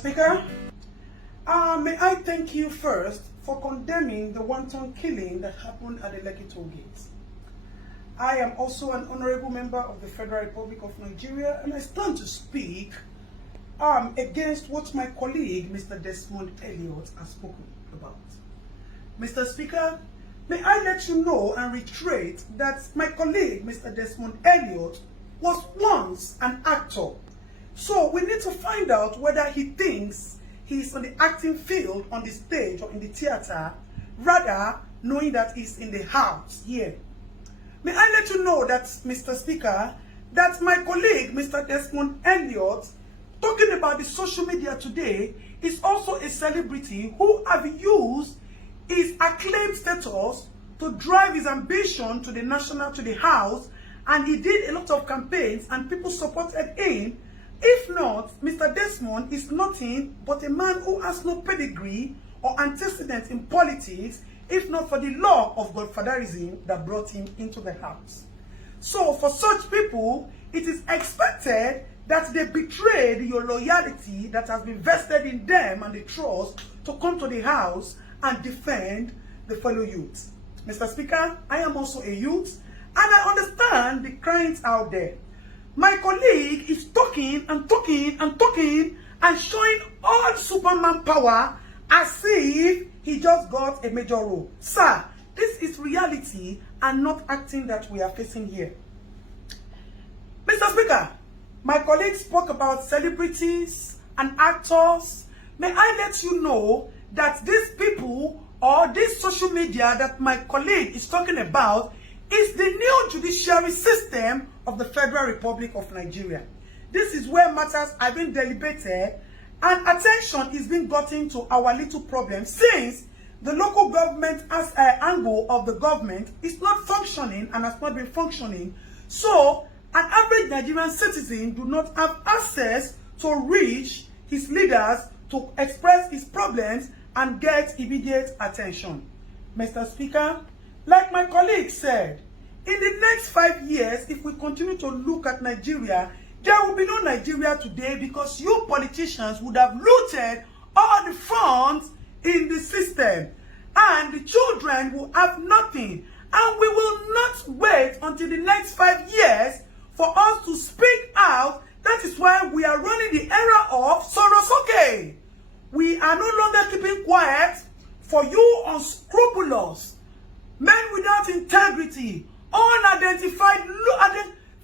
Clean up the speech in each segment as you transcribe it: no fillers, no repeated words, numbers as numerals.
Speaker, may I thank you first for condemning the wanton killing that happened at the Lekki toll gate. I am also an honorable member of the Federal Republic of Nigeria, and I stand to speak against what my colleague, Mr. Desmond Elliot, has spoken about. Mr. Speaker, may I let you know and reiterate that my colleague, Mr. Desmond Elliot, was once an actor. So we need to find out whether he thinks he's on the acting field, on the stage or in the theater, rather knowing that he's in the house here. May I let you know that, Mr. Speaker, that my colleague, Mr. Desmond Elliot, talking about the social media today, is also a celebrity who have used his acclaimed status to drive his ambition to the house, and he did a lot of campaigns and people supported him. If not, Mr. Desmond is nothing but a man who has no pedigree or antecedents in politics, if not for the law of godfatherism that brought him into the house. So for such people, it is expected that they betrayed your loyalty that has been vested in them and the trust to come to the house and defend the fellow youth. Mr. Speaker, I am also a youth, and I understand the cryings out there. My colleague is talking and talking and talking and showing all Superman power as if he just got a major role. Sir, this is reality and not acting that we are facing here. Mr. Speaker, my colleague spoke about celebrities and actors. May I let you know that these people or this social media that my colleague is talking about is the new judiciary system of the Federal Republic of Nigeria. This is where matters are being deliberated and attention is being gotten to our little problem, since the local government as an angle of the government is not functioning and has not been functioning. So an average Nigerian citizen do not have access to reach his leaders to express his problems and get immediate attention. Mr. Speaker, like my colleague said, in the next 5 years, if we continue to look at Nigeria, there will be no Nigeria today, because you politicians would have looted all the funds in the system, and the children will have nothing. And we will not wait until the next 5 years for us to speak out. That is why we are running the era of Sorosoke. We are no longer keeping quiet for you unscrupulous, men without integrity, unidentified,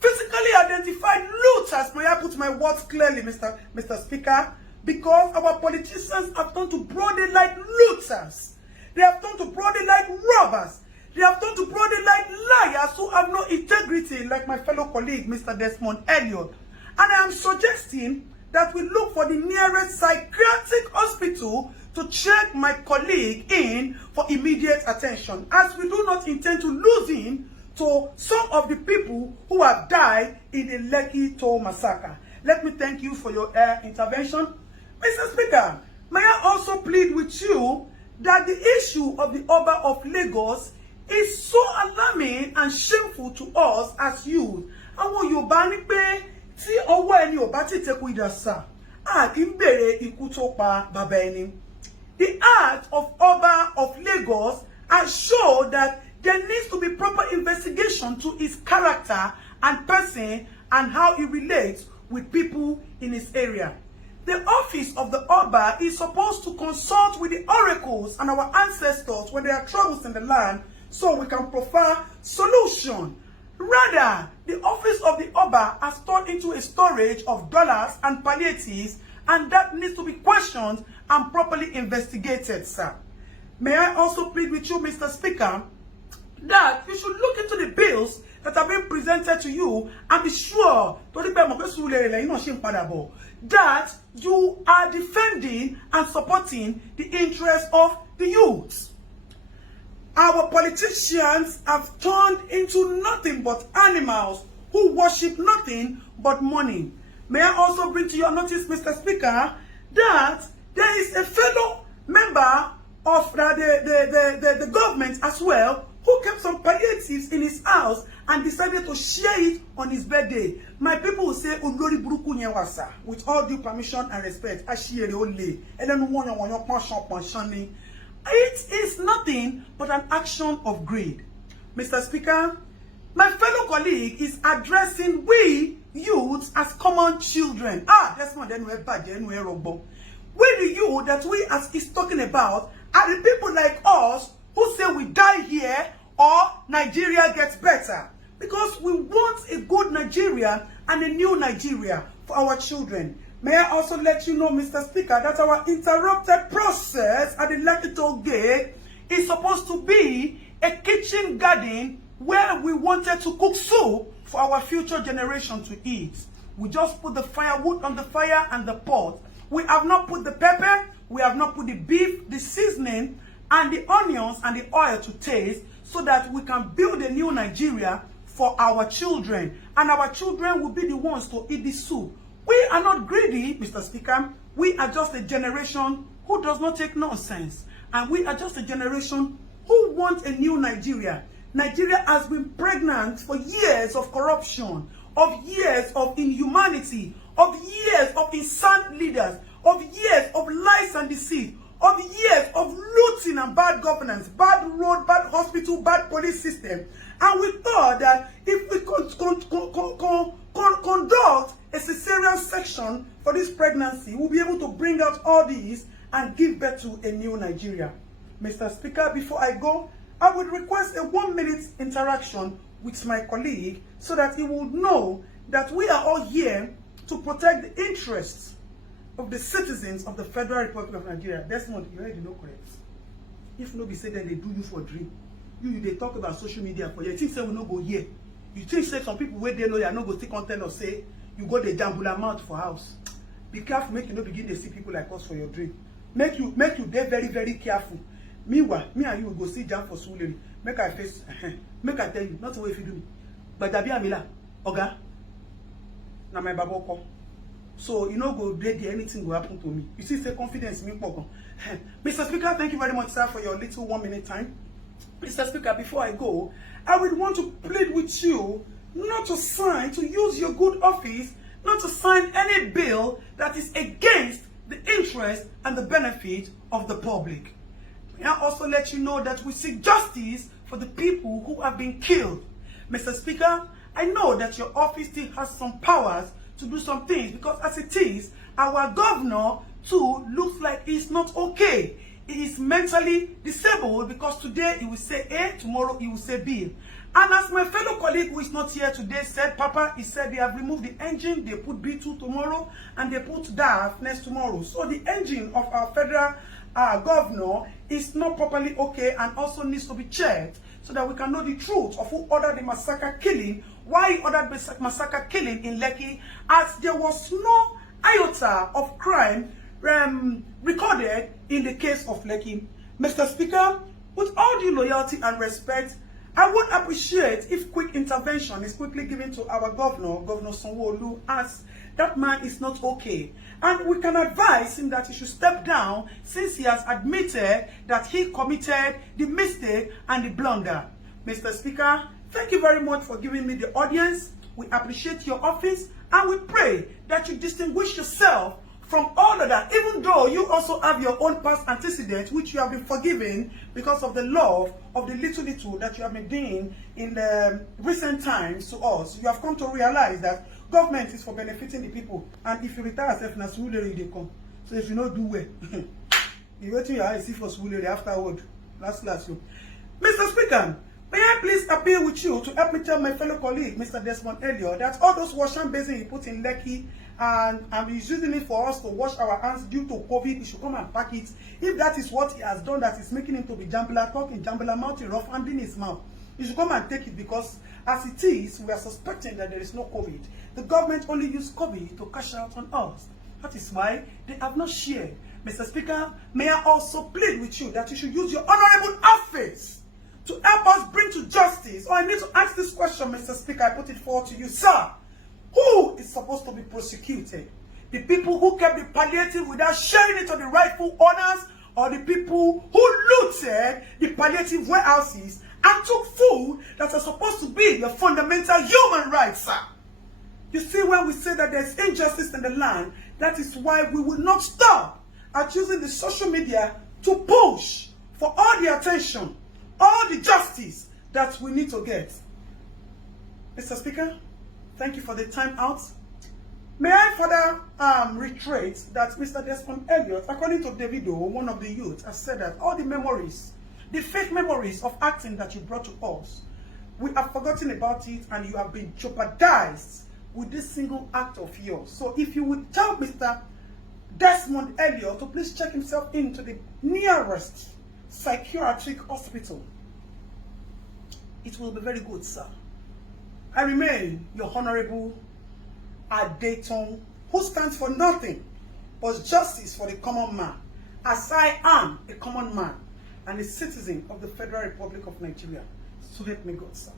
physically identified looters. May I put my words clearly, Mr. Speaker? Because our politicians have turned to broad daylight looters. They have turned to broad daylight robbers. They have turned to broad daylight liars who have no integrity, like my fellow colleague, Mr. Desmond Elliot. And I am suggesting that we look for the nearest psychiatric hospital to check my colleague in for immediate attention, as we do not intend to lose him to some of the people who have died in the Lekki toll massacre. Let me thank you for your intervention. Mr. Speaker, may I also plead with you that the issue of the Oba of Lagos is so alarming and shameful to us as youth. Àwọn Yorùbá ní pé tí ọwọ́ ẹni ò bá ti tẹkù idà sà, a kì í bèrè ikú tó pa bàbá ẹni. The act of Oba of Lagos has shown that there needs to be proper investigation to his character and person and how he relates with people in his area. The office of the Oba is supposed to consult with the oracles and our ancestors when there are troubles in the land, so we can provide solution. Rather, the office of the Oba has turned into a storage of dollars and palliatives, and that needs to be questioned and properly investigated, sir. May I also plead with you, Mr. Speaker, that you should look into the bills that have been presented to you and be sure that you are defending and supporting the interests of the youth. Our politicians have turned into nothing but animals who worship nothing but money. May I also bring to your notice, Mr. Speaker, that there is a fellow member of the government as well who kept some palliatives in his house and decided to share it on his birthday. My people will say, Olori Buruku Nyewasa, with all due permission and respect, Ashiere Ole, it is nothing but an action of greed. Mr. Speaker, my fellow colleague is addressing we youths as common children. That's not then we're bad, then we're wrong. We the youth that we as is talking about are the people like us who say we die here or Nigeria gets better. Because we want a good Nigeria and a new Nigeria for our children. May I also let you know, Mr. Speaker, that our interrupted process at the Lekki Toll Gate is supposed to be a kitchen garden where we wanted to cook soup for our future generation to eat. We just put the firewood on the fire and the pot. We have not put the pepper, we have not put the beef, the seasoning, and the onions and the oil to taste so that we can build a new Nigeria for our children. And our children will be the ones to eat the soup. We are not greedy, Mr. Speaker. We are just a generation who does not take nonsense. And we are just a generation who want a new Nigeria. Nigeria has been pregnant for years of corruption, of years of inhumanity, of years of insane leaders, of years of lies and deceit, of years of looting and bad governance, bad road, bad hospital, bad police system. And we thought that if we could conduct a cesarean section for this pregnancy, we'll be able to bring out all these and give birth to a new Nigeria. Mr. Speaker, before I go, I would request a 1-minute interaction with my colleague so that he will know that we are all here to protect the interests of the citizens of the Federal Republic of Nigeria. Desmond, you already know correct. If nobody say that they do you for dream, they talk about social media for you. You think say we no go here. You think say some people where they know they are not going to content or say you go the jambula mouth for house. Be careful, make you not begin to see people like us for your dream. Make you dey very, very careful. Meanwhile, me and you will go see Jam for Suleri. Make I face, make I tell you, not the way if you do me. But Dabi Amila, Oga, na my baboko. So you know go there, anything will happen to me. You see, say confidence me pogo. Mr. Speaker, thank you very much, sir, for your little 1-minute time. Mr. Speaker, before I go, I would want to plead with you not to sign, to use your good office, not to sign any bill that is against the interest and the benefit of the public. May I also let you know that we seek justice for the people who have been killed. Mr. Speaker, I know that your office still has some powers to do some things because as it is, our governor too looks like he's not okay. He is mentally disabled because today he will say A, tomorrow he will say B. And as my fellow colleague who is not here today said, Papa, he said they have removed the engine, they put B2 tomorrow, and they put DAF next tomorrow. So the engine of our federal governor is not properly okay and also needs to be checked so that we can know the truth of who ordered the massacre killing, why he ordered the massacre killing in Lekki, as there was no iota of crime recorded in the case of Lekki. Mr. Speaker, with all due loyalty and respect, I would appreciate if quick intervention is quickly given to our governor, Governor Sanwo-Olu, as that man is not okay. And we can advise him that he should step down since he has admitted that he committed the mistake and the blunder. Mr. Speaker, thank you very much for giving me the audience. We appreciate your office and we pray that you distinguish yourself from all of that, even though you also have your own past antecedents, which you have been forgiven because of the love of the little that you have been doing in the recent times to us. You have come to realize that government is for benefiting the people. And if you retire yourself, na Suleri they come. So if you don't do well, you wait till your eyes see for Suleri afterward. Last you. Mr. Speaker, may I please appeal with you to help me tell my fellow colleague, Mr. Desmond Elliott, that all those washing basins he put in Lekki and he's using it for us to wash our hands due to COVID, he should come and pack it. If that is what he has done, that is making him to be jambula, talking jambula, mouth rough, and in his mouth, he should come and take it because as it is, we are suspecting that there is no COVID. The government only used COVID to cash out on us. That is why they have not shared. Mr. Speaker, may I also plead with you that you should use your honorable office to help us bring to justice. I need to ask this question, Mr. Speaker. I put it forward to you, sir. Who is supposed to be prosecuted? The people who kept the palliative without sharing it to the rightful owners, or the people who looted the palliative warehouses and took food that are supposed to be your fundamental human rights, sir. You see, when we say that there's injustice in the land, that is why we will not stop at using the social media to push for all the attention, all the justice that we need to get. Mr. Speaker, thank you for the time out. May I further reiterate that Mr. Desmond Elliot, according to Davido, one of the youth, has said that all the memories, the fake memories of acting that you brought to us, we have forgotten about it and you have been jeopardized with this single act of yours. So if you would tell Mr. Desmond Elliot to please check himself into the nearest psychiatric hospital, it will be very good, sir. I remain your Honorable Adeton, who stands for nothing but justice for the common man, as I am a common man and a citizen of the Federal Republic of Nigeria. So help me God, sir.